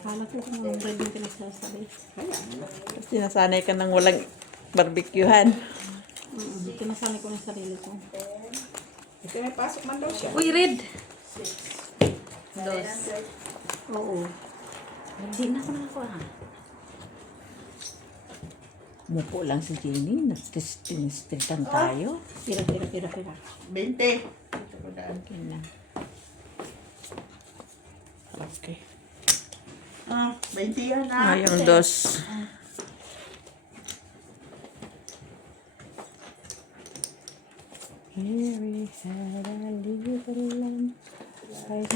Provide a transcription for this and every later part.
Kala ko kung anong bread yung pinagsasabi. Sinasanay ka ng walang barbecuehan. Tinasanay ko ng sarili ko. Ito may pasok man daw siya. Uy, red! Dos. Oo. Hindi na ako nakakuha. Mupo lang si Jenny. Nagtistitan tayo. Pira. 20. Ito ko daan. Okay na. Okay. 20 yan na. Yung dos. Here we had a little lamb.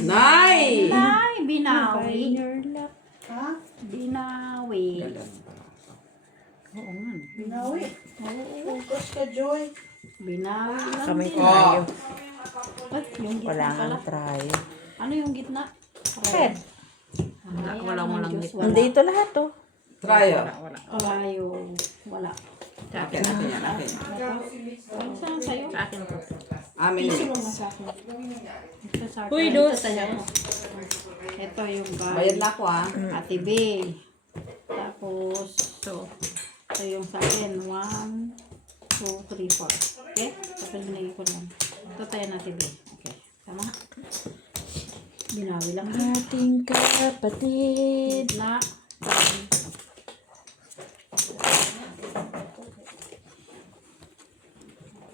Nay! Ay, binawi. Your luck. Ha? Binawi. Dalan pa. Oo nga. Binawi. Focus ka, Joy. Binawi lang Kami din. tayo. Ay, yung gitna Wala pala. nga tayo. Ano yung gitna? Red. Walang gitna. Nandito lahat oh. Tryo. Kalayo. Wala. Akin yan. Ano saan sa'yo? Akin po. Amin. Sulong na sa akin. Ito sa akin. Uy, Ito dos. sa'yo. Ito yung Bayad na ako Ate B. Tapos, ito yung sa akin. 1, 2, 3, 4. Okay? Tapos binigay ko lang. Ito tayo na Ate B. Okay. Tama? Binawi lang. Ating kapatid. Na.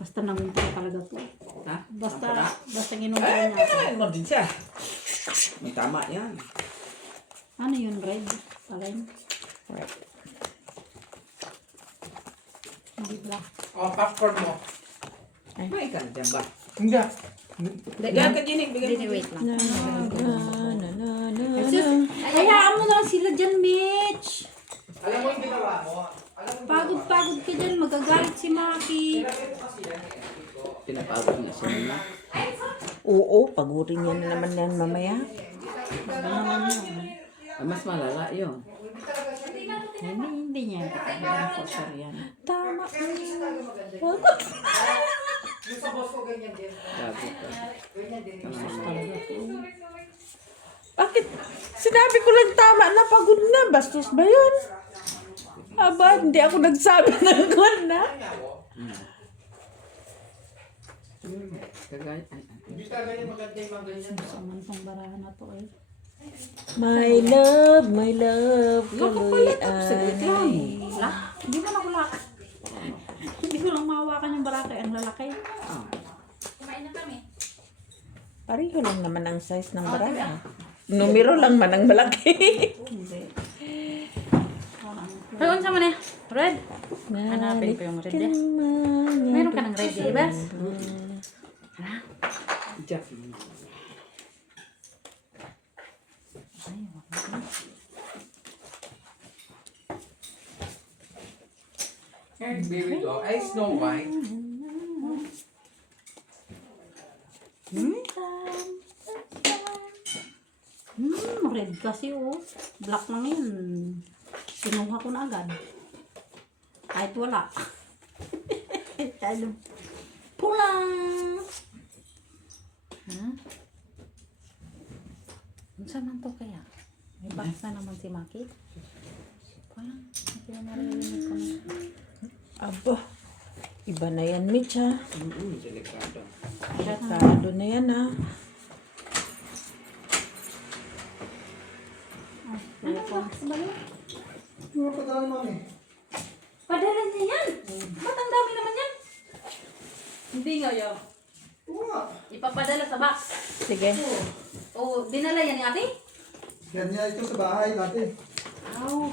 Basta nangumpay talaga to. Ha? Basta ginumpay Eh, natin. kailangan mo din siya. May tama yan. Ano yun, red? Alay? Right. Hindi black. Popcorn mo. Ay. May ka na dyan ba? Hindi. Bigyan ka, Jinig. Bigyan ka. Wait lang. Na, na, na, na. Hayaan mo lang sila dyan, Mitch. Alam mo yung ginawa mo? Pagod ka dyan. Magagalit si Maki. Pinapagod niya siya nila. Oo, pagurin niya na naman yan mamaya. Mas malala yun. Hindi niya. Ang sorcerer yan. Tama. Gago ka. Bakit? Sinabi ko lang tama na pagod na. Bastos ba yun? Aba, hindi ako nagsabi ng kwan na. Kagaya. Samantang barahan na to eh. My love, kaluyan. Wala? Hindi mo na kulak. Hindi ko lang mahawakan yung baraka. Ang lalaki. Ah. Pareho lang naman ang size ng baraka. Numero lang man ang malaki. Hindi. Ay, unsa man eh? Red? Hanapin ko yung red eh. Meron ka ng red, di ba? Jack. Hey, baby doll. Ay, Snow White. Red kasi oh. Black lang yun. Sinuha ko na agad. Kahit wala. Ano? Pula! Unsa man to kaya? May box na naman si Maki. Parang, hindi na naririnig ko na. Aba, iba na yan, Mitch ha. Delikado. Delikado na yan ha. Ano to? Balo? Ano Padala niya yan! Ba't ang dami naman yan? Hindi nga yun. Ipapadala sa box. Sige. O, dinala yan ni ate? Ganyan ito sa bahay natin. Aw.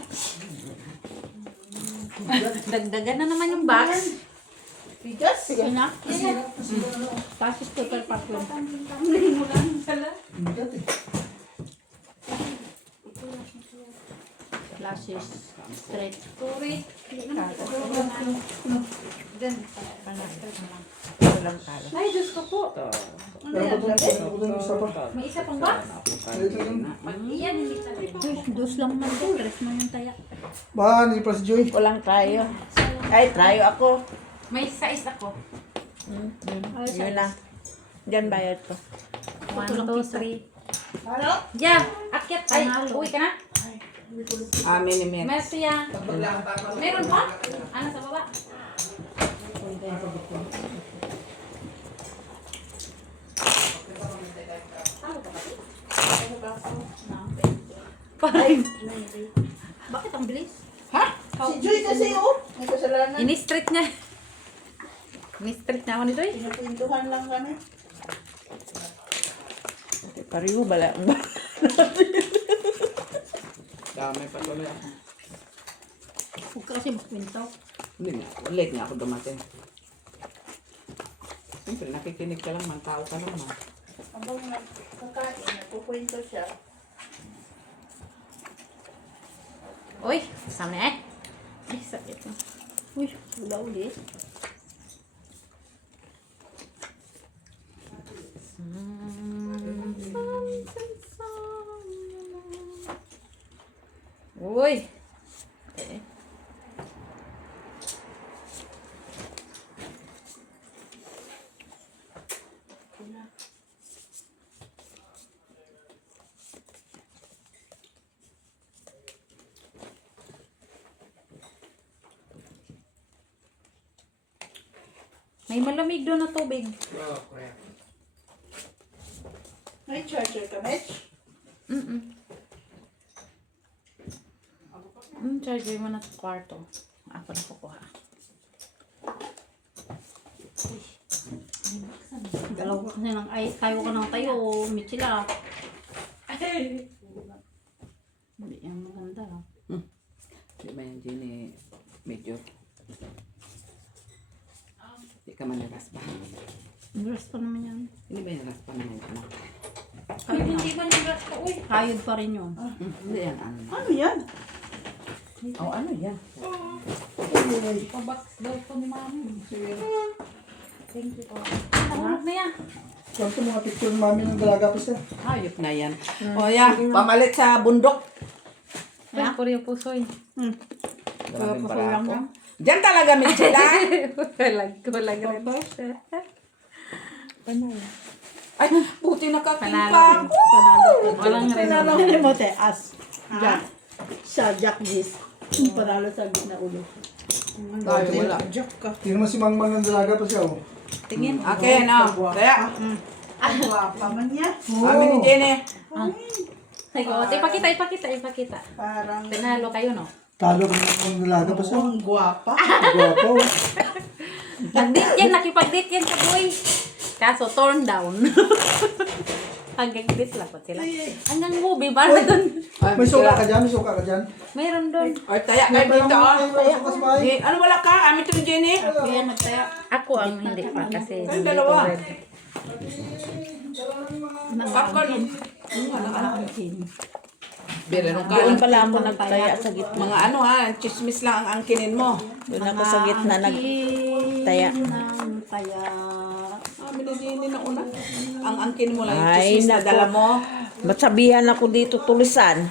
Dagdagan na naman yung box. Bigas? Sige na. Yan. Tapos paper pack lang. Hindi mo lang dala. Bigat eh. Lashes. Straight. Sorry. Diyan. Ito lang kala. Ay, Diyos ko po. Ano yan? Pero ko yung isa pa. May isa pang box? Iyan, hindi talaga. Uy, dos lang man to. Tres mo yung taya. Ba, ni Plus Joy. Walang tayo. Ay, tayo ako. May size ako. Yun na. Diyan bayad ko. 1, lang 2, pisa. 3. Hello? Diyan, akyat. Ay, Panalo. uwi ka na? Mini-mix. Merci yan. Meron pa? Ano sa baba? Bakit ang bilis? Ha? Si Joy kasi oh. May kasalanan. Ini-street niya. Ini-street na ako ni Joy. Pinapintuhan lang kami. Pariho bala. Dami pa tuloy ako. Huwag ka kasi magkwento. Hindi nga. Late nga ako dumating. Siyempre, nakikinig ka lang man. Tao ka lang man. Habang nagkakain, nagkukwento siya. Uy, sama eh. Ay, sakit mo. Uy, wala ulit. Uy. Okay. May malamig doon na tubig. May charger ka, Mitch? Charger mo na sa kwarto. Ako na kukuha. Dalawa kasi ng ay, tayo ka ng tayo. Meet sila. Hindi yan maganda. Di ba yung Jenny medyo? Di ka man naraspa. Rest pa naman yan. Hindi ba yung naraspa na yung anak? Ay, hindi ba nag-brush ko? Uy. Kayod pa rin yun. Hindi yan ano. Ano yan? Oh, ano yan? Pabox daw ko ni mami. Thank you po. Nahulog na yan. Huwag sa mga picture ng mami ng dalaga pa siya. Hayop na yan. O yan, pamalit sa bundok. Ay, ako rin yung puso eh. Grabe Puso para lang ako. yan. Diyan talaga may sila. Walang rin. Panalo. Ay, buti nakakita Panalo. ako. Walang rin. Ano mo, te? As. Jack. Siya, Jack Gis. Panalo sa gitna ulo. Ay, wala. Tingnan mo si Mang Mang ng dalaga pa siya oh. Tingin. Okay, no. Kaya, Ang guwapa man niya. kami ni Jenny. Ay, go. Ipakita. Parang Panalo kayo, no? talo ng dalaga pa siya. Ang guwapa. Guwapa oh. Nag-date yan, nakipag-date yan ka, boy. Kaso, torn down. Hanggang date lang po sila. Hanggang movie, para doon. May suka ka dyan, may suka ka dyan. Mayroon doon. Ay, taya kayo dito, oh. May suka sa bahay. Eh, ano wala ka? Amin to ni Jenny. Kaya nagtaya. Ako ang hindi pa kasi. Kayong dalawa. Nakakain. Nakakain. Meron ka Doon lang. pala mo nagtaya sa gitna. Mga ano ha, chismis lang ang angkinin mo. Doon ako sa gitna nagtaya. Ng taya. Amin ni Jenny na una. Ang angkin mo lang yung Ay, chismis na nako. dala mo. Matsabihan ako dito tulisan.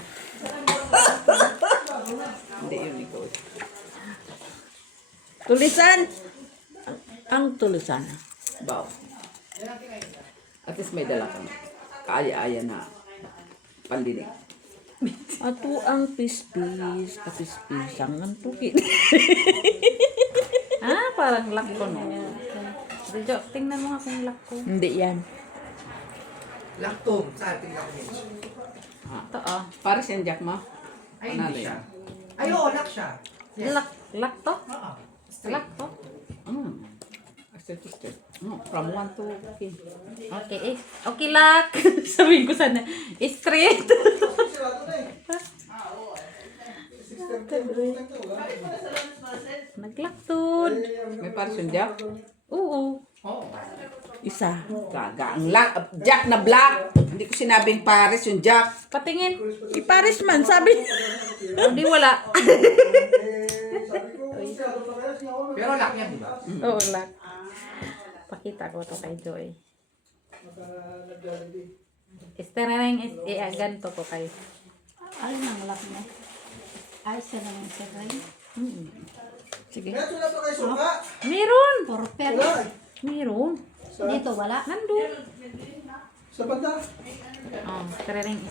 Hindi yun ikaw. Tulisan? Ang tulisan. Baw. At least may dala kang kaaya-aya na pandinig. Ato ang pispis, kapispisang ang tuki. Parang lock ko, no? Diyo, tingnan mo nga kung lock ko. Hindi yan. Laktong sa ating langit. Ito, oh. Para siyang jack mo. Ay, Panalo hindi siya. yan. Ay, oo, lock siya. Yes. Lock to? Oo. Lock to? Straight to straight. From 1 to 15. Okay, eh. Okay, lock. Sabihin ko sana. Straight. Nag-lock to. May para siyang jack. Oo. Isa. Gaga. Ang jack na black. Hindi ko sinabing pares yung jack. Patingin. Iparis man, sabi. Hindi wala. Pero lock yan, di ba? Oo, lock. Pakita ko to kay Joy. Istereng ganito ko kayo. Alin ang lock mo? Ay, siya naman siya rin. Sige. Meron na pa kayo suka. Meron! Porper. Meron. Dito, wala. Nandun. Sa banda. Oh, istereng.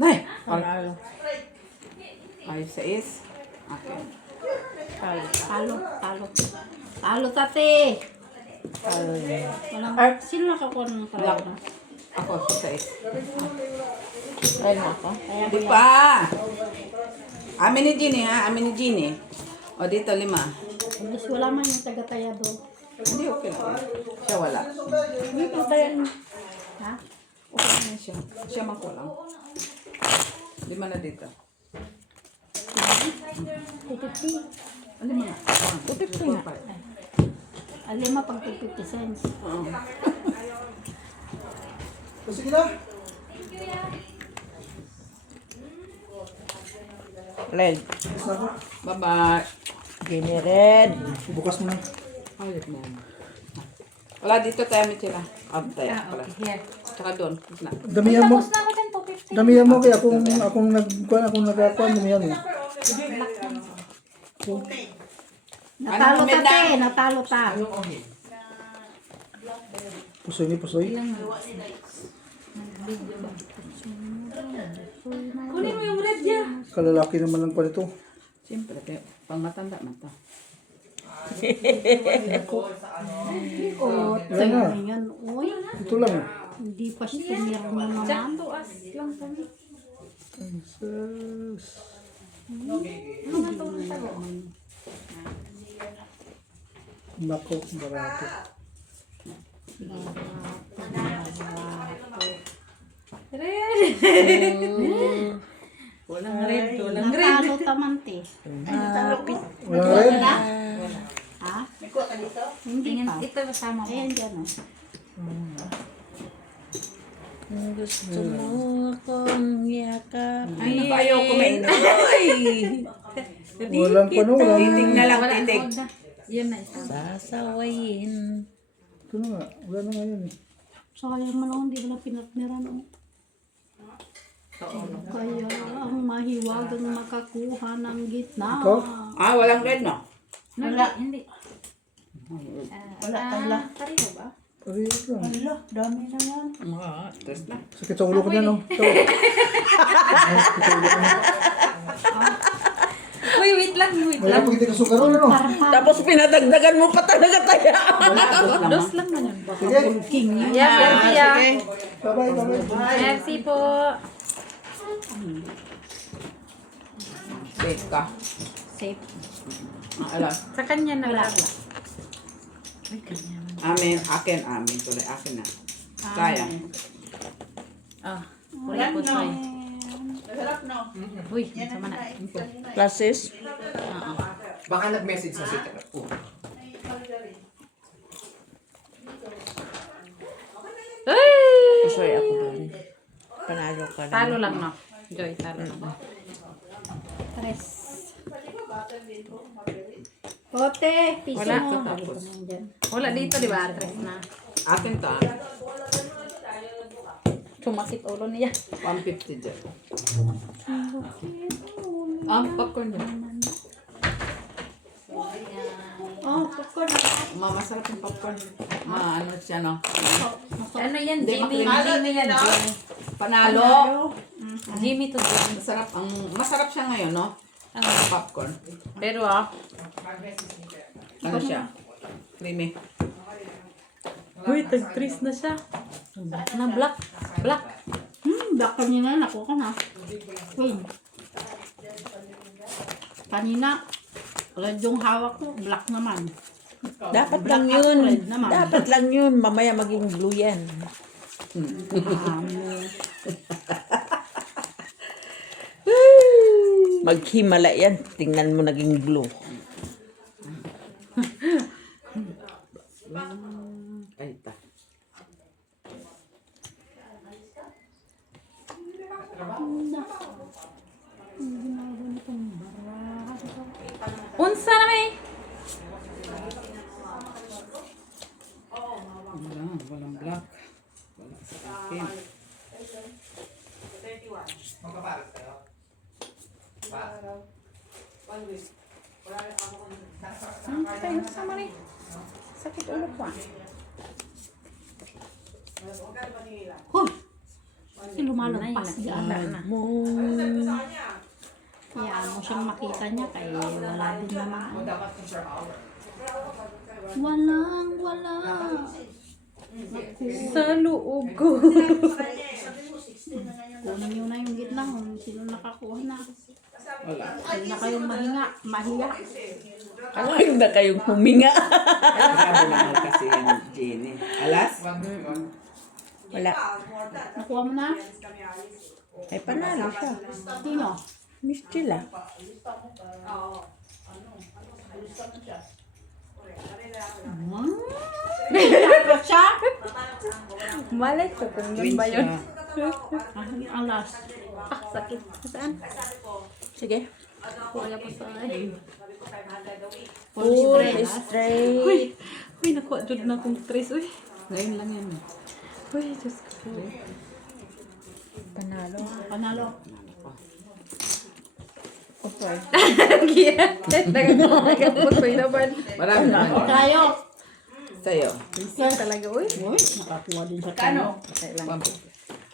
Nay! Panalo. Ay, 6. Okay. Talo. Talo, tate. Walang, sino nakakuha ng talo? Ako, 6. Try mo ako. Di pa! Amin ni Ginny, ha? Amin ni Ginny. O, dito, 5. At least wala man yung taga-tayado. Hindi, okay lang. Siya wala. Dito tayo. Ha? Okay na siya. Siya makulang. 5 na dito. 250. Ano mga? 250 nga. Alima pag 250 cents. Oo. O, sige na. Red. Basta ako. Bye-bye. Gini red. Bukas mo na. Ayot na yan. Wala, dito tayo may sila. Tayo pala. Here. Tsaka doon. Na. Damihan mo. Tapos na ako dyan, 250. Damihan mo kaya akong nagkakuan, damihan mo. Natalo Ano, tate, natalo ta. Pusoy ni pusoy. Kunin mo yung red niya. Kalalaki naman lang pa nito. Siyempre, kaya pang matanda man to. O, Yan na. yan. Uy, Ito lang. hindi pa siya tumira mo naman. Tuas lang kami. Jesus. Nako, barato. Walang red, walang red. Natalo tamante. Wala rin. Ha? Hindi pa. Ito kasama mo. Ayan dyan o. Gusto mo akong yakapin. Ay, naku, ayaw kumain. Walang pano, walang. Titig na lang, titig. Yan na isa. Sasawayin. Ito na nga. Wala na nga yun eh. Sayang man ako, hindi ko na pinatniran o. Kaya ang mahiwagang makakuha ng gitna. Ikaw? Ah, walang red, no? Wala, hindi. Wala. Pareho ba? Parehas lang. Dami naman. Tres na. Sakit sa ulo ko na, no? Ito. Sakit sa ulo ko na. Uy, wait lang. Wala pag hindi ka sukaro, ano? Tapos pinadagdagan mo pa talaga tayo. Dos lang man yun. Sige. King yun. Yeah, merci ah. Bye-bye, bye-bye. Merci po. Safe ka. Safe. Alam. Sa kanya na lang. Amin, akin, amin. Tuloy, akin na. Kaya. Ah, wala po tayo. Uy, sama na. Classes. Baka nag-message na si Tepo. Ay! Pusoy ako doon. Panalo ka na. Talo lang, no? Joy, talo lang. Tres. Kote, piso Wala. mo. Tapos. Wala dito, di ba? Tres na. Akin to, Sumakit ulo niya. 150 dyan. Popcorn dyan. Oh, popcorn. Masarap yung popcorn. Ano siya, no? Ano yan, Hindi, Jimmy? makinig. Jimmy yan. Jimmy. Panalo. Jimmy to Jimmy. Masarap siya ngayon, no? Ang popcorn. Pero Ano siya? Creamy. uy, tag-tris na siya. Na black. Black. Black kanina, nakuha ka na. Queen. Kanina, red yung hawak ko, black naman. Dapat lang yun. red naman. Dapat lang yun. Mamaya maging blue yan. Maghimala yan. Tingnan mo naging blue. Ay, ta. Unsa na may? Walang black. Wala sa akin. Tayo sa mali. Sakit ulo ko. Hoy! Kasi lumalagpas dyan. Kaya mo siyang makita niya kaya wala din naman. Wala. Sa loob ko. Kunin nyo na yung gitna kung sino nakakuha na. Wala. Hindi na kayong mahiya. Alam na kayong huminga. Grabe naman kasi yan, Jenny. Alas? Wala. Nakuha mo na? Ay, panalo siya. Sino? Miss Chila. Dapat siya? Malay ko kung yun Twins ba yun. siya. Ang last. Ah, sakit. Saan? Sige. Kuya ko sa ay. Full Full straight. straight. Uy, nakuha dyan na kong tres. Uy. Ngayon lang yan. Uy, Diyos ko. Panalo. Panalo. Okay. Nagagapot naman. Marami naman. Tayo. Sa'yo. Yan talaga, uy. Uy, nakakuha din sa kano.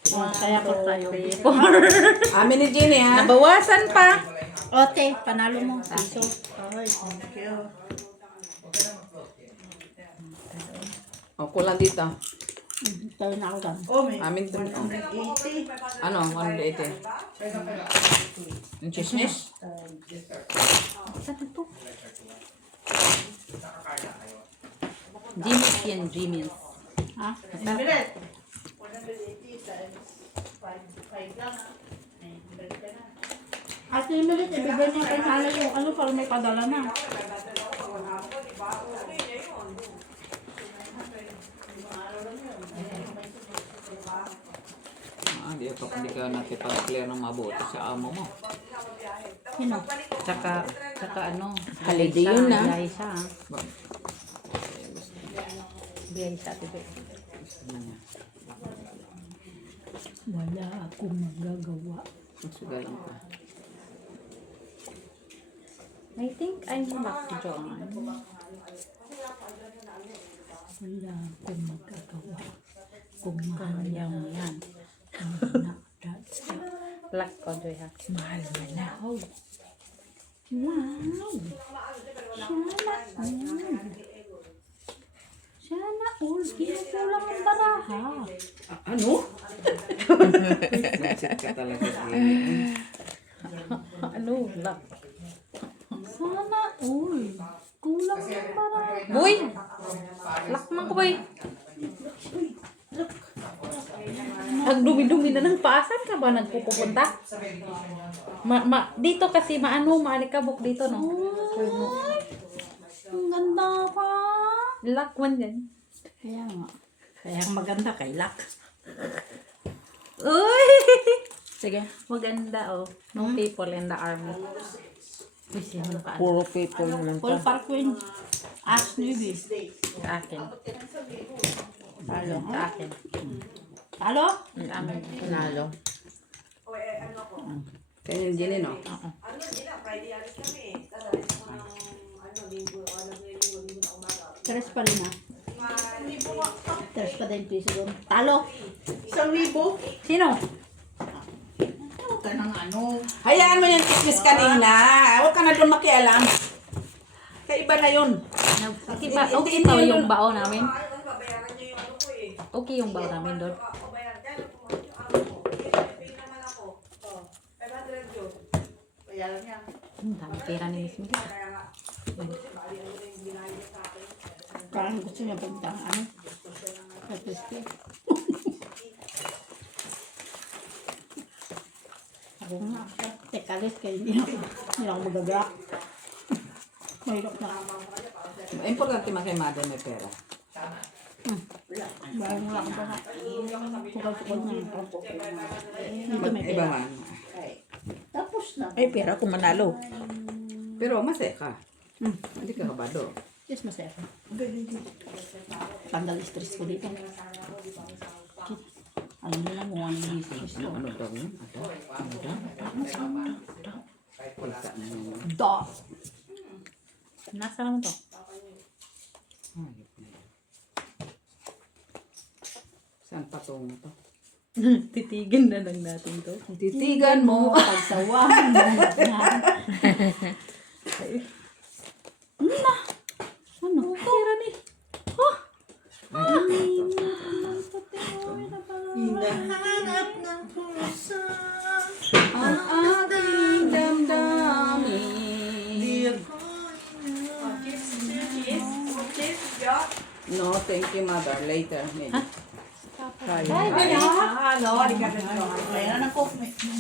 Kaya ko tayo. Amin ni Jenny ha. Nabawasan pa. Ote, panalo mo. Piso. O, kulang dito. Tayo na ako dyan. Amin dun. Oh. Ano? 180. Yung chismis? Saan na to? Jimmy's yan, Jimmy's. Ha? At yung milit, ibigay niya kay Hala yung ano para may padala na. Hindi ka nakipag-clear ng mabuti sa amo mo. Sino? Tsaka ano. Holiday yun, ah. Biyay siya. Biyay siya, tibe. Wala akong magagawa. Sugalan ka. I think I'm back to John. Wala akong magagawa. Kung mahal Kaya mo yan. na that's it. Black ko, Joy, ha? Mahal mo na. Wow. Sana all. Kinukulang ang baraha. Ano? Nagsit ka talaga, Jenny. Ano? Black. Sana all. Kulang ang baraha. Boy! Black man ko, boy. Ang dumi-dumi na ng paa. Saan ka ba nagpupunta? Dito kasi maalikabok dito, no? Ang ganda ka. Black one yan. Kaya nga. Kaya ang maganda kay Lak. Uy! Sige. Maganda, oh. No people in the army. Uy, sino ka? Puro people naman Paul ka. Parkwin. Ash Newbie. Sa akin. Talo. Sa akin. Halo? Ang amin. Panalo. Kaya yung Jenny, no? Tres pa rin ha. Tres pa din piso doon. Talo. Sino? Hayaan mo yung chismis kanina. Huwag ka na doon makialam. Kaiba na yun. Okay Hindi ba yun. yung bao namin? Okay yung bao namin doon. Dami pera ni Miss Mika. Parang gusto niya puntang ano. Kapiske. Ako nga. Tekalis kayo hindi ako magaga. Mahirap na. Importante man kay mother may pera. Bahay mo lang ako ha. Pukal-pukal na ito. Dito may Iba pera. man. Ay, pera kung manalo. Pero masaya ka. Hindi ka kabado. Yes, masaya ko. Tanggal stress ko dito. Alam mo lang kung ano yung stress ko. Ano daw yun? Ano daw? Kulta na yun. Da! Nasa naman to? Saan Saan patungo to? Titigan na lang natin to. Titigan mo. Pagsawahan mo. Ano? Tira ni. Oh! Ang ating damdamin. No, thank you, mother. Later, maybe.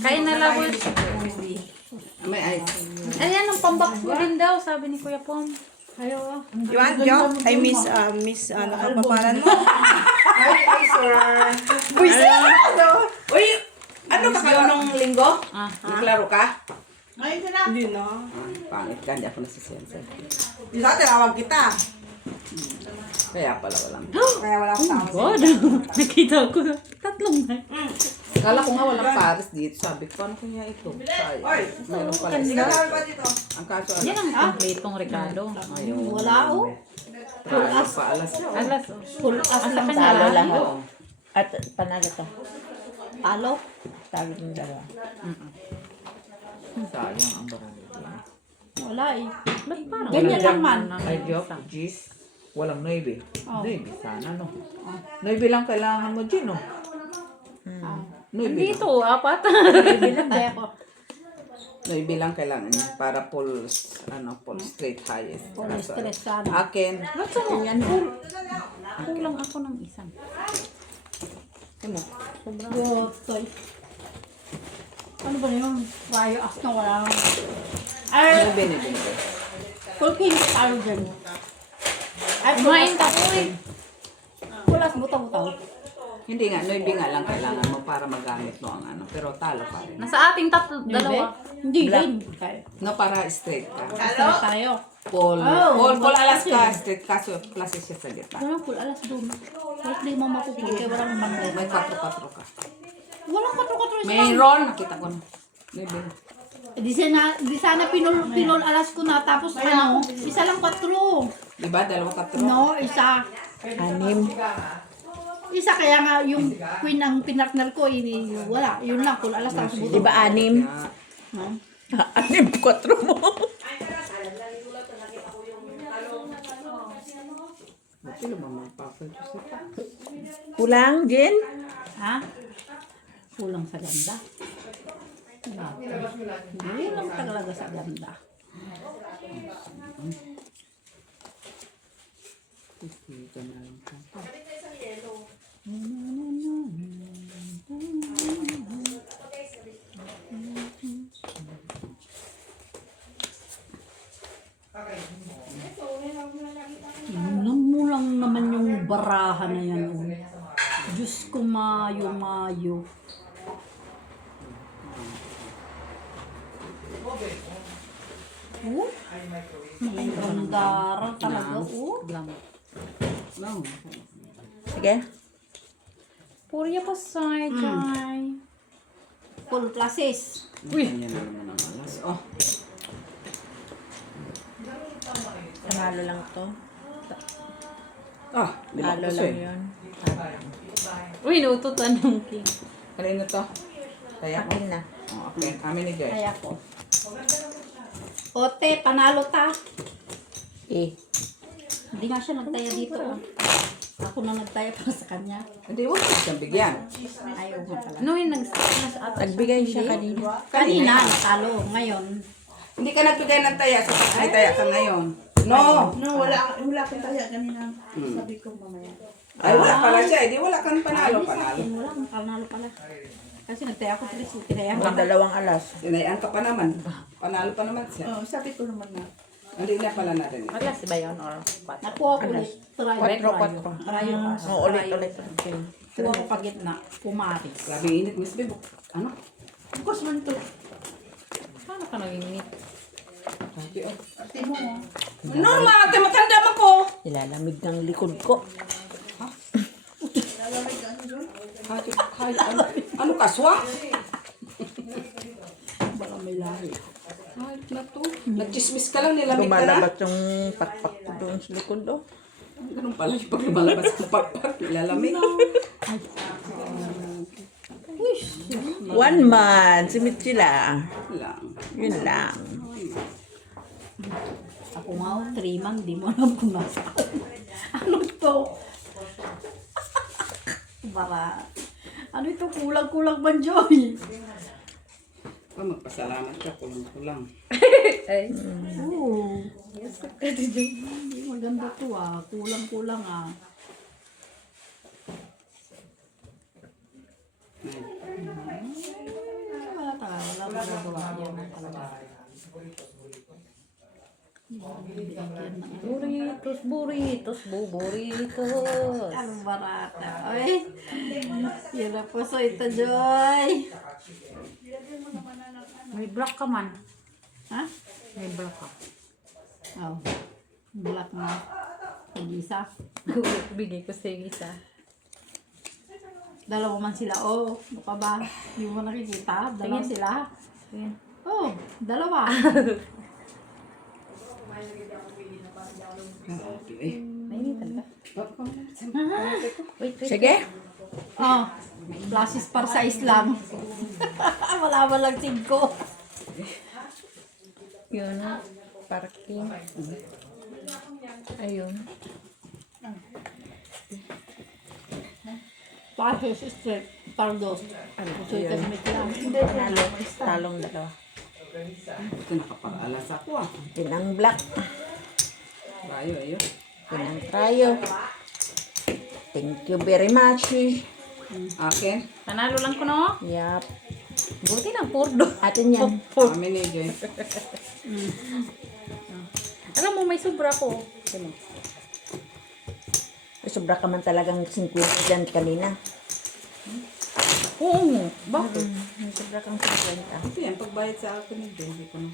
Kain na lang. May ice. Ayan, ang pambakbo rin daw, sabi ni Kuya Pom. Ayaw. You want job? I miss nakapaparan mo. Uy, ano ka kayo nung linggo? Ah. Naglaro ka? Hindi na. Pangit ka, hindi ako nasisense. Isa, tinawag kita. Kaya pala walang. Kaya wala akong tao. God, nakita ko. Tatlong na. Kala ko nga walang pares dito. Sabi ko, ano kaya ito? Ay, mayroon pala isa. Tinawag ba dito? Ang kaso, Yan ang kompletong regalo. Ayun. Wala oh. Alas pa, alas. Alas. Full as lang kanya talo lang. lang. Oo. At panalo to. Talo. Sabi ng dalawa. Sayang ang barangay. Wala eh. Ba't parang Ganyan lang man. Ay, joke, Gis. Walang 9. Oh. 9, sana, no? 9 lang kailangan mo, Gin, no? Ah. 9 dito, apat. Kaya ko. Bilang kailangan niya para full straight highest. Full Kaso, straight sana. Akin, Kulang ako ng isang. ano? Gotoy. Ano ba yun? Rayo as na wala. Ay, Ano binibili ko? full king talo dyan. Ay, Kumain ka po eh. Full as butaw-butaw. Hindi nga, 9 nga lang kailangan mo para magamit mo ang pero talo pa rin. Nasa ating tatlo, dalawa. Hindi din. Kaya. No, para straight ka. Ano? Tayo. Full alas ka, straight kaso klase siya sa gitna. Walang full alas doon. Kahit di mo mapupul, kaya walang banglet. May 4-4 ka. Walang 4-4 isa. Mayroon, nakita ko na. 9. Di sana pinol alas ko na tapos ano, isa lang 4. Diba? 2-4. No, isa. 6. Isa kaya nga yung queen ang pinartner ko, wala. Yun lang, full alas tapos buto. Di ba 6? No? 6, 4 mo. Sino ba magpapal siya? Kulang, Jen? Ha? Kulang sa ganda. Hindi lang talaga sa ganda. Dito na lang ka. Tingnan mo lang naman yung baraha na yan. Oh. Diyos ko, mayo. Oh? May gandara talaga. Oh. No. Sige. Purya pa side, Jai. Full classes. Ganyan na naman ang alas. Oh. Panalo lang to. Ah, Panalo lang yun. Uy, naututan ng king. Kanino to? Kaya ko. Akin na. Oh, okay. Kami ni Joy. Kaya ko. Ote, panalo ta. Hindi nga siya nagtaya dito. Oh. Ako na nagtaya para sa kanya. Hindi, huwag ko siyang bigyan. Ayaw nga pala. No, yung nag-stars at Nagbigay siya kanina. Kanina, natalo. Ngayon, Hindi ka nagbigay ng taya. So, may taya ka ngayon. No. Wala akong taya kanina. Sabi ko mamaya. Ay, wala pala siya. Hindi, wala kang panalo. Panalo. wala kang panalo pala. Kasi nagtaya ko 3, tinaya ko. Ang 2 alas. Sinayaan ka pa naman. Panalo pa naman siya. Oh, sabi ko naman na. Hindi na pala natin. Alas ba yun or what? Nakuha ko ulit. Rayo. 4. Rayo. Oo, ulit. Kuha ko pa gitna. Pumari. Grabe init, Miss Bebo. Ano? Bukas man to. Paano ka nag-init? Grabe, oh. Ate mo. Normal, kaya magkanda mo ko. Ilalamig ng likod ko. Ano ka, swak? Baka may lahi. Kahit na to. Nagchismis ka lang, nilamig ka na. Lumalabas yung pakpak ko doon sa likod, oh. Ganun pala yung pag lumalabas ng pakpak, nilalamig. 1 month. Simit sila. Lang. Yun lang. Ako nga, 3 months, di mo alam kung nasaan. Ano to? Bara. Ano ito? Kulang-kulang man, Joy? Magpasalamat ka, kulang-kulang. Oo. Yes, hindi maganda to ah. Kulang-kulang ah. Wala talaga. Wala magagawa. Yan na talaga. Burritos, burritos, burritos. Ano barata? Ay, yun na po. So, ito, Joy. May black ka man. Ha? May black ka. Oh. Black na. Pag-isa. Bigay ko sa isa. Dalawa man sila. Oh, baka ba? Hindi mo nakikita? Dalawa Tingin. sila. Ayan. Oh, dalawa. Nainitan ka? Wait, wait. Sige. Oh, classes para sa Islam. Wala ba lang 5? Yun. Parking. Ayun. Passes straight. Tardos. So, ito may lang. Hindi, Talong dalawa. Ito nakapag-alas ako ah. Yun ang black. Tayo, ayun. Yun ang trayo. Thank you very much. Akin. Panalo lang ko, no? Yup. Buti ng purdo. Atin yan. Amin ni Joy. Alam mo, may sobra ko. Ano? Sobra ka man talagang 50 dyan kanina. Oo. Bakit? Sobra kang 50. Ito yan, pagbayad sa akin ni Joy. Hindi ko na.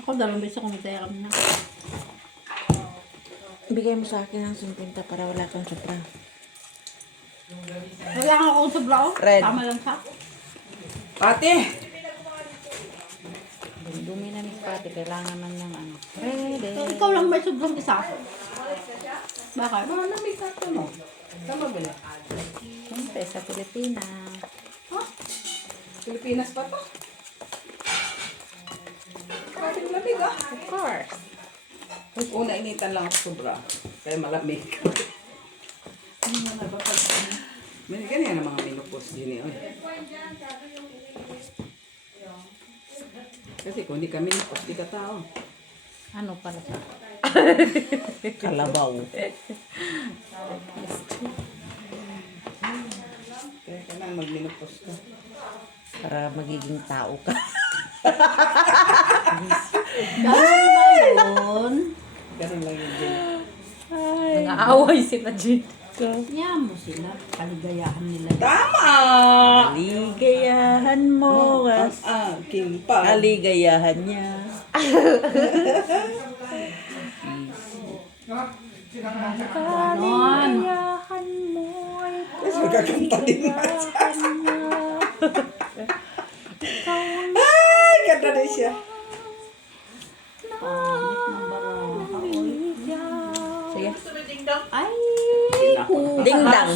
Ako, 2 beses ako mitaya kami na. Bigay mo sa akin ng 50 para wala kang sobra. Wala nga akong sobra. Oh. Red. Tama lang sa. Pati! Dumi na ni Pati. Kailangan na niyang ano. Ready. So, ikaw lang may sobrang isa. Bakit? Ano na may kato mo? Saan ba bila? Siyempre, sa Pilipinas. Pilipinas pa to? Kapit lamig ah. Of course. Una initan lang ako sobra. Kaya malamig. Ano na ba pag... May ganyan ang mga minupos din eh. Kasi kung hindi kami minupos, di ka tao. Ano pala sa... Kalabaw. Kaya kailangan magminupos ka. Para magiging tao ka. Ganun ba yun? Ganun lang yun din. Nang-aaway sila dyan. Yan mo sila. Kaligayahan nila. Tama! Kaligayahan mo. Ang aking pa. Kaligayahan niya. Ganon. Kaligayahan mo. Kasi magkakanta din na siya. Ay, ganda din siya. Sige. Ay, Ding-dang.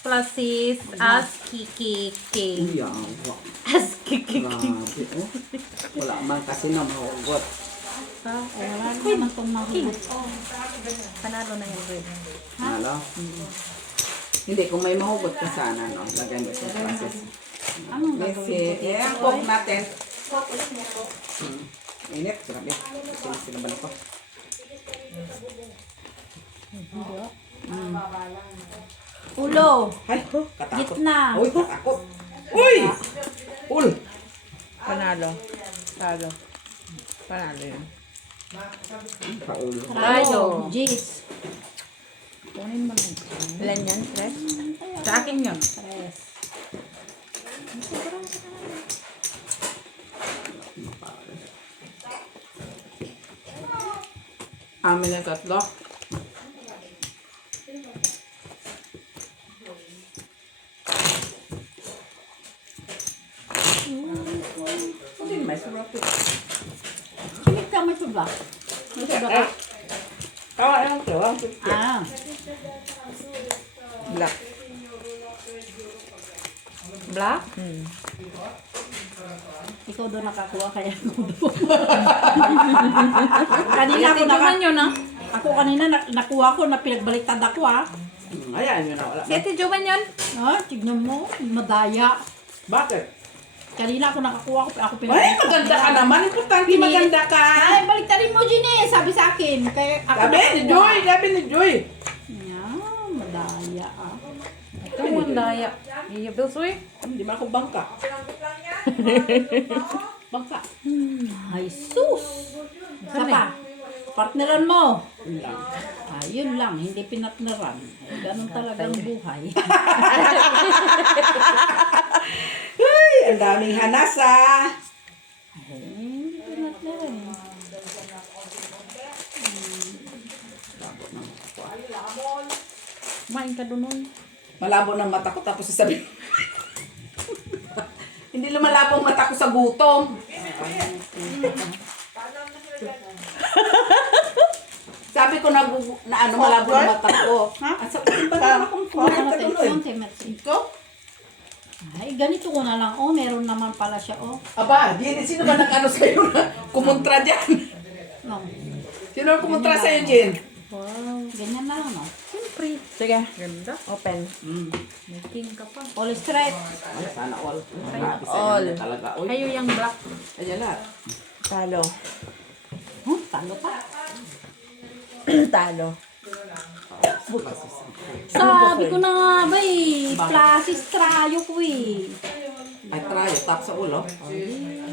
Plasis, as kiki king. Yawa. As kiki king. Grabe, oh. Wala man kasi na mahugot. wala naman itong mahugot. Panalo na yung red. Halo? Hindi, kung may mahugot ka sana, no? Lagyan mo sa process. Anong Messi, gagawin ko eh, dito? cook natin. Init, grabe. Sinabal ko. Ulo. Ay, katakot. Gitna. Uy, katakot. Uy! Ul! Panalo. Talo. Panalo yun. Paulo. Rayo. Jeez. Kunin mo lang. Ilan yan? Tres? Sa akin yun. Tres. Amin ang tatlo. Hindi naman, sarap ito. Kimik ka may sobra. May sobra ka. Kawa yung ito, ang pipit. Ah. Black. Black? Ikaw doon nakakuha kaya ako doon. Kanina ako Ate Jovan yun, ah. Ako kanina nakuha ko na pinagbaliktad ako ah. Ayan, yun na. Wala Si Ate Jovan yun. Ah, tignan mo, madaya. Bakit? Kanina ako nakakuha ko, ako Ay, pinagbaliktad. maganda ka naman. Importante maganda ka. Ay, baliktarin mo, Ginny. Sabi sa akin. Kaya ako Sabi ni Joy. Sabi ni Joy. Yan, madaya ah. Ito mo, daya. Iya, Bilsoy. Hindi ba ako bangka? Bangka. Ay, sus! Isa pa. Partneran mo. Yun lang. Yun lang, hindi pinatneran. Ay, ganun talagang buhay. Ay, ang daming hanasa. Hindi pinatneran. Kumain ka doon nun. Malabo ng mata ko tapos sasabihin. Hindi lumalabo ang mata ko sa gutom. Sabi ko na ano malabo ang mata ko. Ha? At sa ba na akong kumain ka doon? Ikaw? Ay, ganito ko na lang. Oh, meron naman pala siya. Oh, Aba, di, sino ba nag-ano sa'yo na kumontra dyan? no. Sino ang kumontra sa'yo, Jen? Wow, ganyan na lang, no? Siyempre. Sige. Ganda. Open. May king ka pa. All straight. Ay, sana all. All. Talaga. Uy, Kayo yung black. ayan lahat. Talo. Talo pa. Talo. Sabi ko na nga ba eh, plasis trayo ko eh. Ay, try. Tap sa ulo.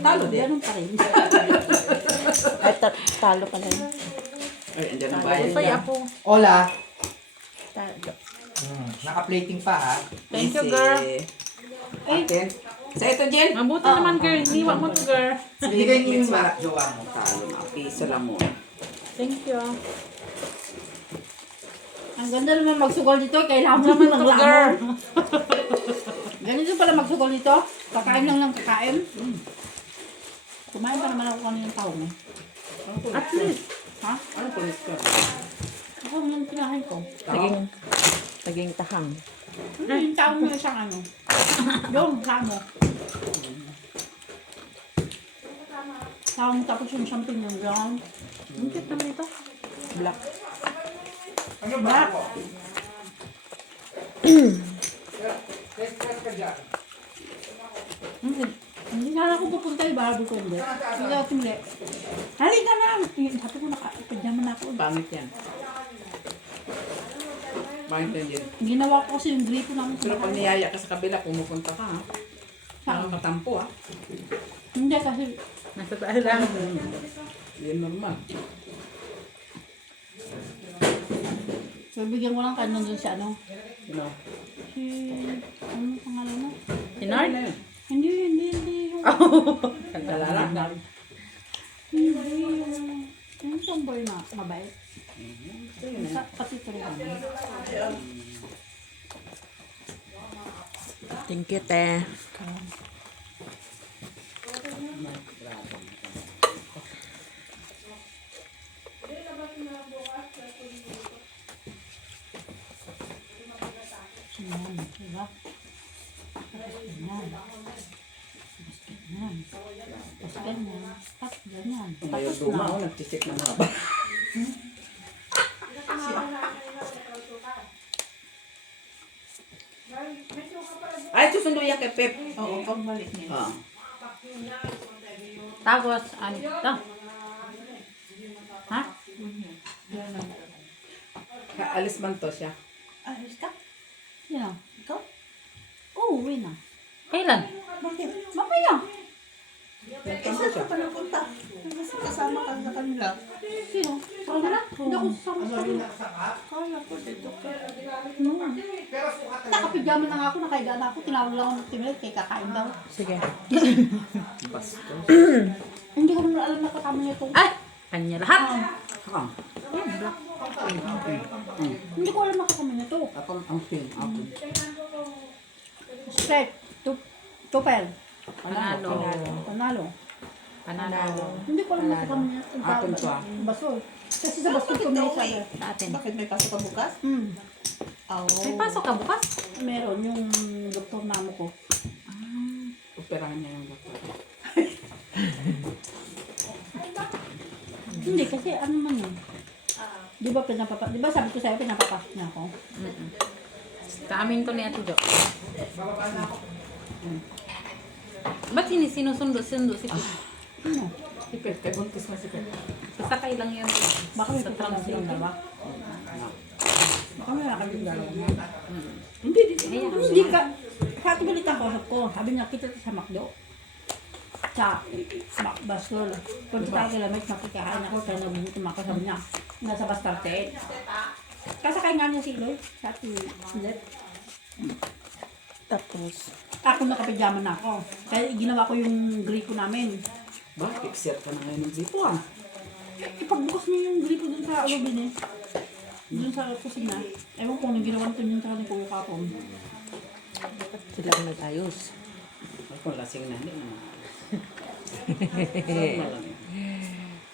Talo din. Ganun pa rin. Ay, talo ka na yun. Ay, andyan ang bayan Bilsoy, niya. ako. Hola. Talo. Naka-plating pa ha. Thank you, girl. Atin. Sa ito, Jen. Mabuti naman, girl. Iniwan mo to, girl. Bigay niyo yung jowa mo. Talo na. Piso lang muna. Thank you. Ang ganda naman magsugal dito, kailangan mo Naman ng to, girl. lamon. Ganito pala magsugal dito. Kakain lang ng kakain. Kumain pa naman ako kanina ng taon eh. At least. Ha? Ano pulis ka? Ako yung pinahin ko. Naging tahang. Ano yung taong mo siyang ano? Yung kamo. Taong tapos yung champignon doon. Ang cute naman ito. Black. Black. Hindi na ako pupunta yung bago ko hindi. Hindi ako hindi. Halika na! Sabi ko naka-pajama na ako. Pangit yan. Pangit yan, Jen. Ginawa ko kasi yung gripo namin Pero sa pag bahay. niyaya ka sa kabila, pumupunta ka ha. Saan? Nakakatampo ha. Hindi kasi Nasa tayo lang. Yan normal. bibigyan ko lang kayo nandun sa ano. You know. Si... Ano pangalan mo? Sinard? Ano yun? Hindi. Yung, Nalala. hindi yung tomboy na mabait. Pati ito rin kami. Thank you, te. Yan, diba? Tapos ganyan. Tapos ganyan. Tapos ganyan. Ngayon Tapos duma, na. oh, nagtisik na mga ba? Ay, susundo yan kay Pep. Oo, pagbalik niya. Ah. Tapos, ano ito? Ha? Alis man to siya. Ayos ka? Yan. Ikaw? Oo, uwi na. Kailan? Bakit? Mamaya. Saan ka pa napunta? Kasi kasama ka sa kanila. Sino? Sabi na? Hindi ako sasama sa kanila. Kaya ko dito ka. Nakapijama na nga ako, nakahiga na ako. Tinawag lang ako ng timilit kay kakain daw. Sige. Hindi ko naman alam na kasama niya ito. Ay! Kanya lahat. Ah. Hindi ko alam na kasama niya ito. Ako ang pin. Ako. Straight. Tupel. Panalo. Panalo. Panalo. Hindi ko alam na kasama niya ito. Atin to ah. Basol. Kasi sa basol ko may sabi. Sa atin. Bakit may pasok ka bukas? Hmm. Oo. May pasok ka bukas? Meron yung doktor namo ko. Operahan niya yung doktor. Hindi, kasi ano man yun. Di ba sabi ko sa'yo, pinapapasok niya ako? Sa amin to ni Ate Jo. Ba't sinusundo-sundo si Pip? Ano? Si Pepe, buntis na si Pepe. Sasakay lang yan. Baka may sa tutulong silang translate. dalawa? Baka may nakabing dalawa niya. Hindi, di siya. Hindi ka. Sa balita ko, sabi niya, kita sa McDo. Sa Basol. Kung sa kilomet, makikain ako, kaya nabubutom ako, sabi niya. Nasa Bastarte. Kasakay nga niya si Eloy. Sa Let. Tapos, Ako nakapijama na ako. Kaya ginawa ko yung gripo namin. Bakit? Exert ka na ngayon ng zipo ah. Ipagbukas mo yung gripo dun sa lobby eh. Dun sa kusina. Ewan ko, nung ginawa ko yun sa Kuya Kapon. sila ang nag-ayos. Ay, kung lasing na, hindi na.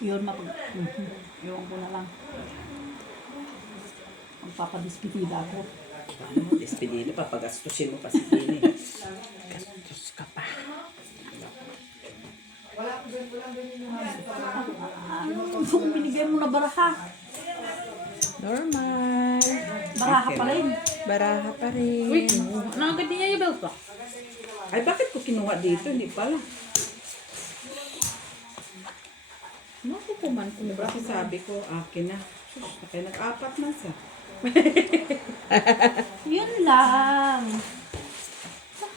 Yun, Ewan ko na lang. Magpapadispitida ako. Paano mo? Despedida pa. Pag-astusin mo pa si Tini. Diyos ka pa. Ano kung binigay mo na baraha? Normal. Baraha pa rin. Baraha pa rin. Wait, nakagad niya yung belt pa. Ay, bakit ko kinuha dito? Hindi pala. Naku po man, kung kasi sabi ko, akin na. Sus, kaya nag-apat na siya. Yun lang.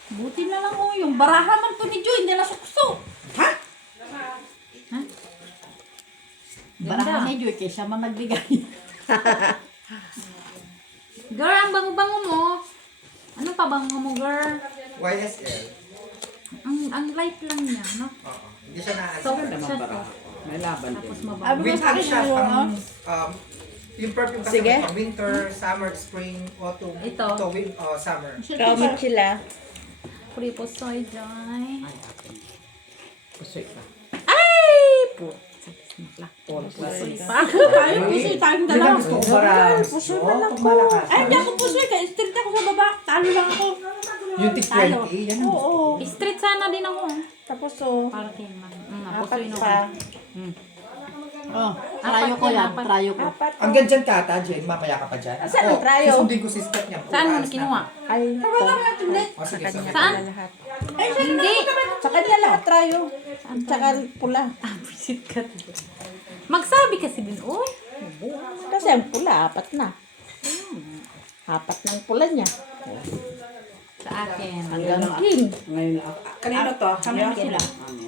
Buti na lang yung baraha man to ni Joy, hindi na sukso. Ha? Baraha ni Joy, kaya siya man nagbigay. Girl, ang bango-bango mo. Ano pa bango mo, girl? YSL. Ang light lang niya, no? Oo. Hindi siya na So, Maganda siya man para. May laban din. Tapos mabango. Ano ba Winter sa akin siya yun, pang yung perfume kasi Sige. pang winter, summer, spring, autumn. Ito. Summer. Kamit sila. Puripo soy joy. Ay, akin. Pusoy pa. Ay! Po. All class. Tayo, pusoy tayong dalawa. Gusto ko marami. pusoy man ako. Malakas. Ay, hindi ako pusoy, kaya strict ako sa baba. Talo lang ako. Yung tip Talo. 20, yan ang Oo. Street sana din ako. Tapos oh, Parking man. apat Pusoy no. pa. Oh, trayo ko yan, Apat. trayo ko. Apat. Ang gandyan ka, ata, Jen. Mamaya ka pa dyan. Saan ang trayo? Susundin ko si step niya. Saan mo Alas kinuha? Ay, ito. O, sige, Sa sige. kanya Saan? pala lahat. Hindi. Sa kanya lahat trayo. Tsaka pula. Visit ka. Magsabi kasi din, uy. Kasi ang pula, apat na. Apat ng pula niya. Sa akin. Hanggang king. Ngayon lang ako. Kanino to? Kami na sila. Ano?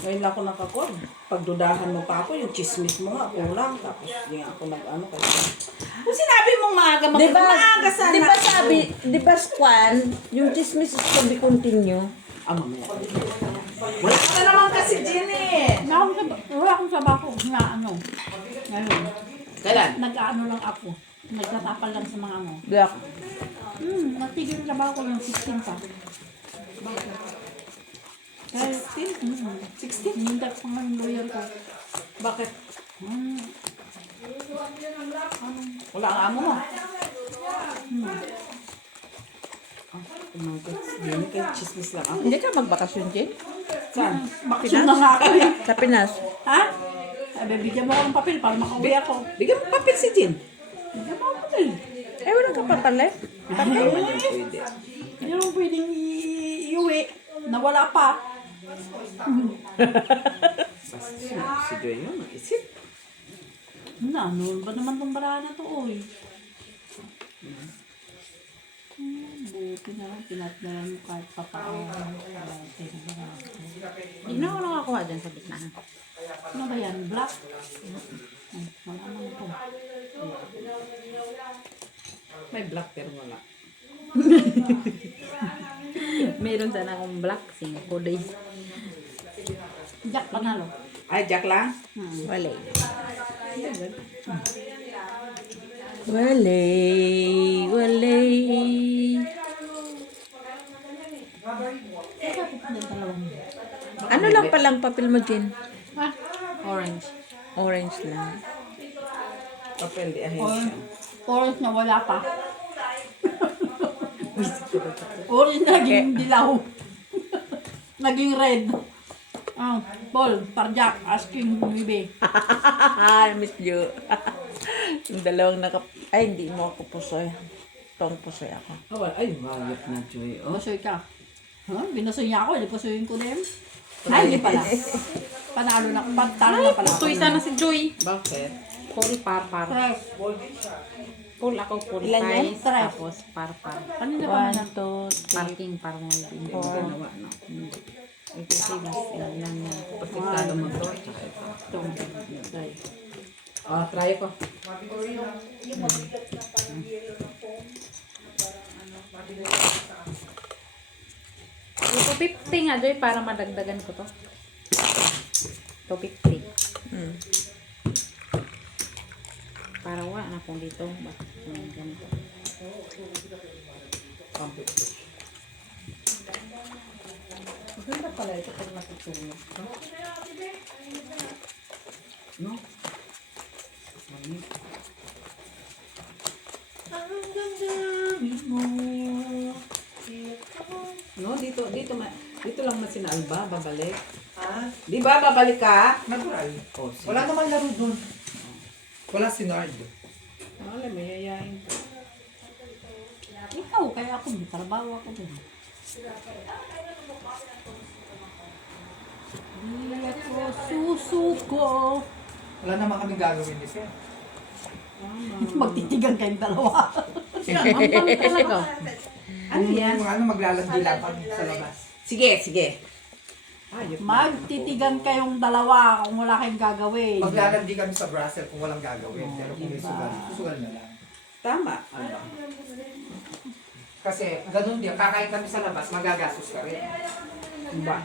Ngayon lang ako nakakuha. Pagdudahan mo pa ako, yung chismis mo nga, kulang. Tapos, hindi nga ako nag-ano kasi. Kung sinabi mong maaga, Di ba, maaga sana. di ba sabi, di ba Squan, yung chismis is to be continue? Ah, mamaya. Wala ka naman kasi dyan eh. Wala akong sabaw ko na ano. Ngayon, Kailan? nag-ano lang ako. Nagtatapal lang sa mga ano. Black. Natigil yung sabaw ko yung 16 pa. 16? 16? Hindi ko nga yung lawyer ko. Bakit? Wala ang amo mo. Umangkat. Hindi kayo chismis lang ako. Hindi ka magbakasyon, Jen? Saan? Bakasyon na nga ako eh. Sa Pinas. Ha? Sabi, bigyan mo ako ng papel para makauwi ako. Bigyan mo papel si Jin. Bigyan mo ako ng papel. Eh, wala ka pa pala. Hindi naman yung pwede. Hindi mo pwedeng iuwi. Nawala pa. Si Joy yun, mag-isip. Ano ba naman tong barahan na to, oy? Buti na lang, pinatnalan mo kahit pa paano. Hindi na ako nakakuha dyan sa gitna. Ano ba yan? Black? Wala naman ito. May black pero wala. Meron sana akong black 5 days. Jack, panalo. Ay, Jack lang? Wala. Wala. Wala. Ano lang palang papel mo, Jen? Ha? Orange. Orange lang. Papel di ahensya. Orange na wala pa. Orange na naging dilaw. Naging red. Paul, Parjak, asking Bibi. I miss you. Yung dalawang ay, hindi mo ako pusoy. Ito ang pusoy ako. Oh, ay, mayot na, Joy. Oh, Pusoy ka. Binasoy niya ako, hindi pusoyin ko din. Ay, hindi pala. Panalo na, talo na pala. Pusoy sana si Joy. bakit? Full par. Tres. Full ako, full Ilan yan? size. Tres. Tapos par. Kanina pa 1, na. 2, 3. Parking par mo. Hindi mo ginawa, no? Ito si mas ilan yan. Pasitado mo to, tsaka ito. Oh, try ko. Ito 50 nga, Joy, para madagdagan ko to. 250. Para wala na kung dito. Bakit ganito? Maganda pala ito pag natutulog ka. No? Mami. No, dito lang man sina Alba, babalik. Ha? Di ba, babalik ka? Natural. Oh, sige. Wala naman laro doon. Wala si Nard. Wala, may yayain. Ikaw, kaya ako, may trabaho ako din. Di ako susuko. Wala naman kami gagawin ni Sir. Magtitigan kayong dalawa. Ano yan? Maglalandi lang kami sa labas. Sige, sige. Ayop. Magtitigan kayong dalawa kung wala kayong gagawin. Maglalandi kami sa Brussels kung walang gagawin. Pero kung may sugal, susugal na lang. Tama. Ano? Kasi ganun din, kakain kami sa labas, magagastos ka rin. Ba?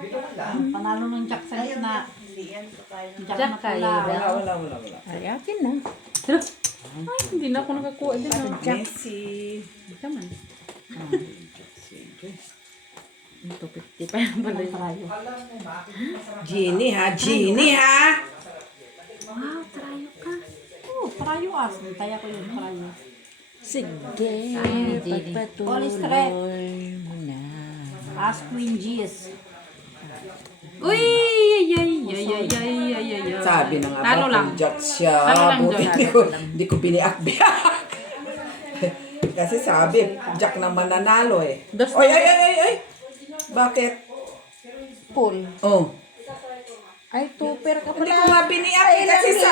Dito ka lang. Panalo ng Jack sa gitna. Jack na Jack kayo. pula. Wala. Ay, akin na. Ay, hindi na ako nakakuha din. Messi. Kaman. Ito 50 pa yan pala. Tayo. Genie ha, Genie ha! Wow, trayo ka. Oh, trayo as. Kaya ko yung trayo. Sige, Police threat. pagpatuloy mo na. As Queen G's. Uy! Ay. Sabi na nga Talo ba, lang. kung Jack siya, Talo lang, buti Joy. hindi ko biniak-biak. Kasi sabi, Jack naman nanalo eh. Dos Oy, ay! Bakit? Pool. Oh. Ay, tupper ka Hindi pala. ko nga biniak eh, kasi sa...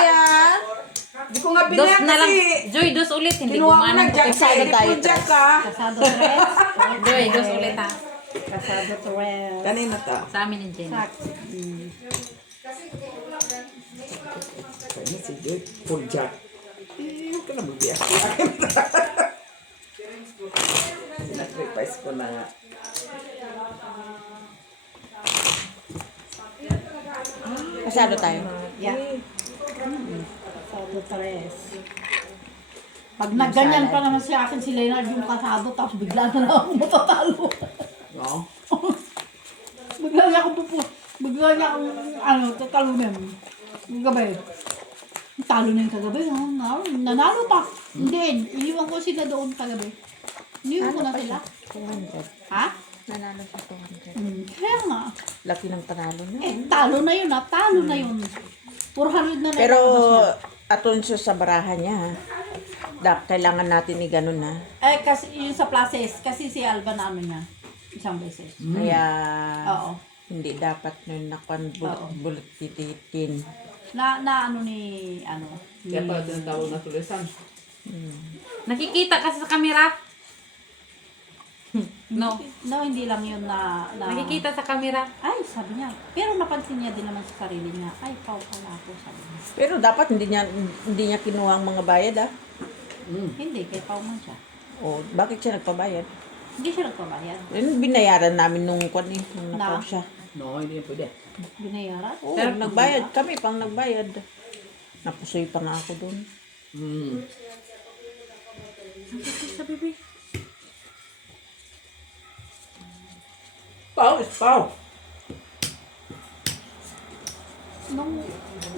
Hindi ko nga Dos biniak na lang. kasi... Joy, dos ulit. Hindi Kinuha mo gumana. ng Jack Kasado eh, hindi tayo, po Jack ha. Kasado tres. Joy, dos ulit ha. Kasado tres. Kanina ta. Sa amin ni Jen. Sak. Kaya si Joy, full Jack. Eh, huwag ka na magbiyak. Sinacrifice ko na nga. Kasado tayo. Yeah. Kasado tres. Pag nagganyan pa naman si akin si Leonard yung kasado, tapos bigla na lang ako matatalo. No? Bigla niya ako bigla niya akong, tatalunin. Yung gabi. Talo na yung kagabi, no? Nanalo pa. Hindi, iniwan ko sila doon kagabi. Iniwan ko na sila. 200. Ha? Nanalo sa 200. Kaya nga. Laki ng panalo niya. Talo na yun, talo na yun. 400 na Pero, niya. aton siya sa barahan niya, ha? Kailangan natin ni ganun, ha? Kasi yun sa places, kasi si Alba na ano niya. Isang beses. Kaya, Oo. hindi dapat nun nakon bullet tititin. Na ano ni, Kaya pala tinatawag na tulisan. Nakikita kasi sa camera. No. No, hindi lang yun na Nakikita sa camera. Ay, sabi niya. Pero napansin niya din naman sa sarili niya. Ay, pau pala ako, sabi niya. Pero dapat hindi niya kinuha ang mga bayad, ha? Hindi, kay pau man siya. O, bakit siya nagpabayad? Hindi siya nagpabayad. Yun, binayaran namin nung kwan eh, nung napaw Na? siya. No, hindi pwede. Binayaran. Oo, nagbayad kami, pang nagbayad. Napusoy pa nga ako doon. Sa bibig. Pau is pau.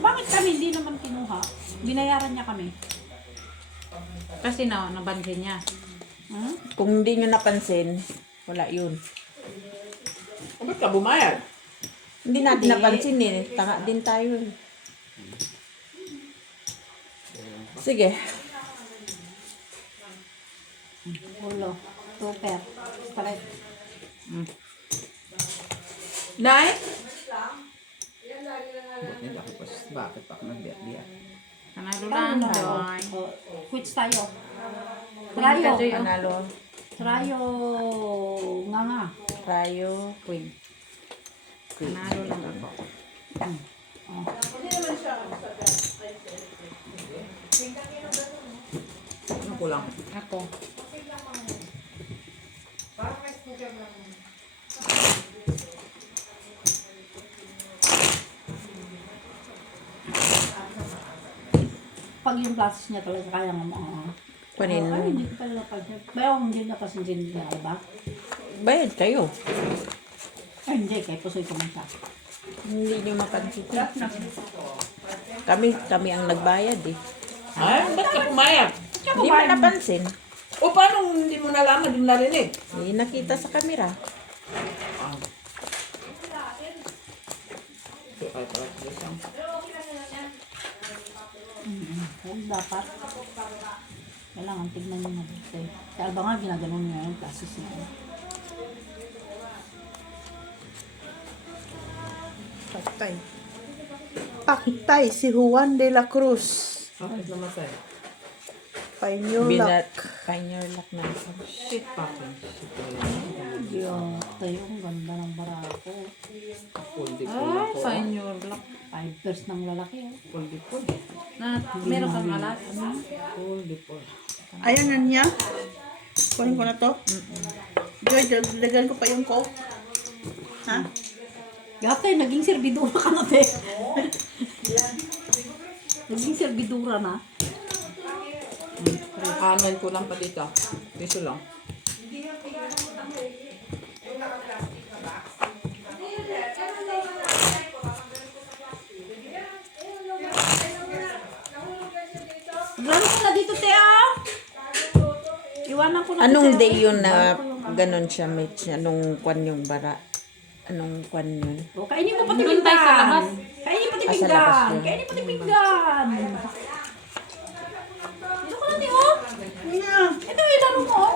Bakit kami hindi naman kinuha? Binayaran niya kami. Kasi nabansin niya. Hmm? Kung hindi nyo napansin, wala yun. Ba't ka bumayad? Hindi natin napansin eh. Tanga din tayo eh. Sige. Ulo. Super. Straight. Nay? Bakit pa ako nagbiyak-biyak? Panalo lang, Joy. Quits tayo. Queen ka, Joy. Panalo. Trayo. Nga nga. Rayo. Queen. Panalo lang ako. Ano kulang? Ako. Pag yung classes niya talaga kaya nga Kunin Ay, mo. hindi ko pala napansin. Pero hindi napasinsin niya, ba? Bayad kayo. Ay, hindi. Kaya pusoy ko man siya. Hindi nyo mapansin. Kami ang nagbayad eh. Ay, ba't ka pumayag? Hindi mo napansin. O paano hindi mo nalaman, hindi mo narinig? Hindi nakita sa kamera. Huwag dapat. Kailangan tignan niyo mabuti. Kaya Alba nga ginaganon niya yung classes niya. Patay. Patay si Juan de la Cruz. Bakit namatay? Painulak. Pioneer lock na. Shit, bakit? Diyota yung ganda ng barako. Puldi po Ay, ako. fine your luck. 5 pairs ng lalaki. Oh. Puldi po. Na, meron kang alas. Puldi po. Ayan na niya. Kunin ko na to. Joy, dagdagan ko pa yung coke. Ha? Gata, naging servidura ka na, te. Naging servidura na. Amen ko lang pa dito. Piso lang. Laro ko na dito, te, ah. Iwanan ko na Anong to, te, day oh. yun na ganon siya, Mitch? Anong kwan yung bara? Anong kwan yun? O, kainin mo pati Doon tayo sa pinggan. labas. Kainin pati Ah, sa labas pinggan. yun. Kainin pati pinggan. Dito ko na, te, oh. Ito, ilaro mo, oh.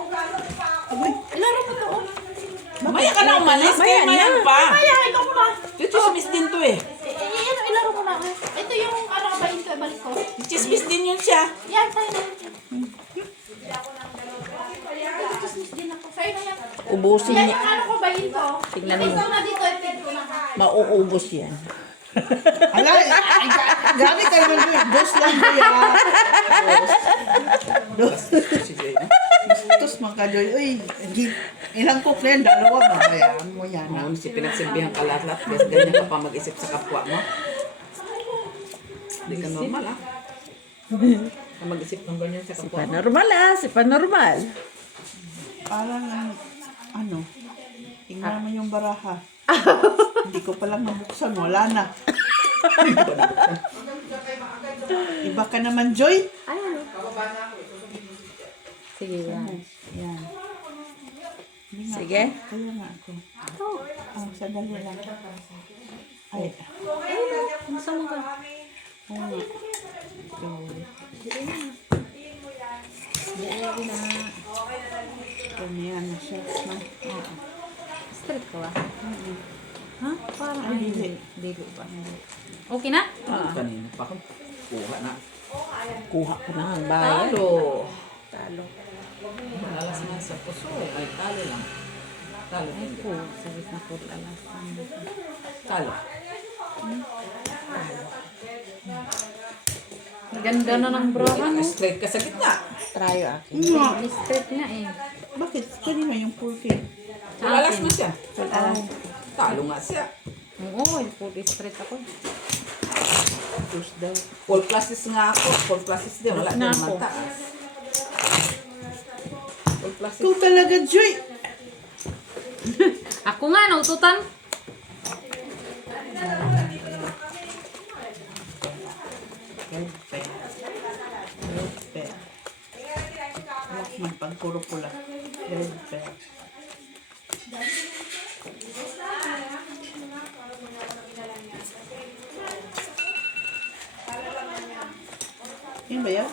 Ilaro mo to, oh. Maya ka na umalis. Kaya maya pa. Kaya, ikaw pa. Dito si Miss din to eh. Ilaro mo na. Ito yung ano ka ba ito, balik ko. Chismis din yun siya. Yan, tayo na. Chismis din ako. Sa'yo na yan. Ubusin Yan niya. yung ano ko ba ito. Tignan mo. Ito na dito, ito na. Mauubos yan. Hala, gabi ka naman doon. Dos lang ba yan? Si Jay. Dos mga ka-Joy. Uy, ilang coke na yan? Dalawa ba? Bayaan mo yan. Ha? Noon si pinagsilbihan ka lahat-lahat. Kasi ganyan ka pa mag-isip sa kapwa mo. Hindi ka normal ah. Ka mag-isip ng ganyan sa kapwa mo. Panormal si panormal. Parang ano, tingnan mo yung baraha. Hindi ko palang nabuksan, wala na. Iba ka naman, Joy. Sige, yan. Yan. Sige. Kaya nga ako. Oh, sandali lang. Ay, Masama ka. ganyan na siya. No? Straight ka ba? Ha? Parang Ay, hindi. Dili ba? Okay na? Kanina pa ako. Kuha na. Kuha ko na ang bayan. Talo. Talo. Malalas nga sa puso. Ay, talo lang. Talo din. Sabit na po alas. Talo. Ganda na ng bra, no? Straight ka sa gitna. Tryo akin. Straight nga eh. Bakit? Kanina yung pulkin. Malalas mo siya. Alas. Talo nga siya. Oo, full straight ako. Tuesday. Full classes nga ako. Full classes din. Wala Na na ako. naman taas. Full classes. Ikaw talaga, Joy. Ako nga, naututan. Man, pag puro pula. Red fair. Yun ba yan?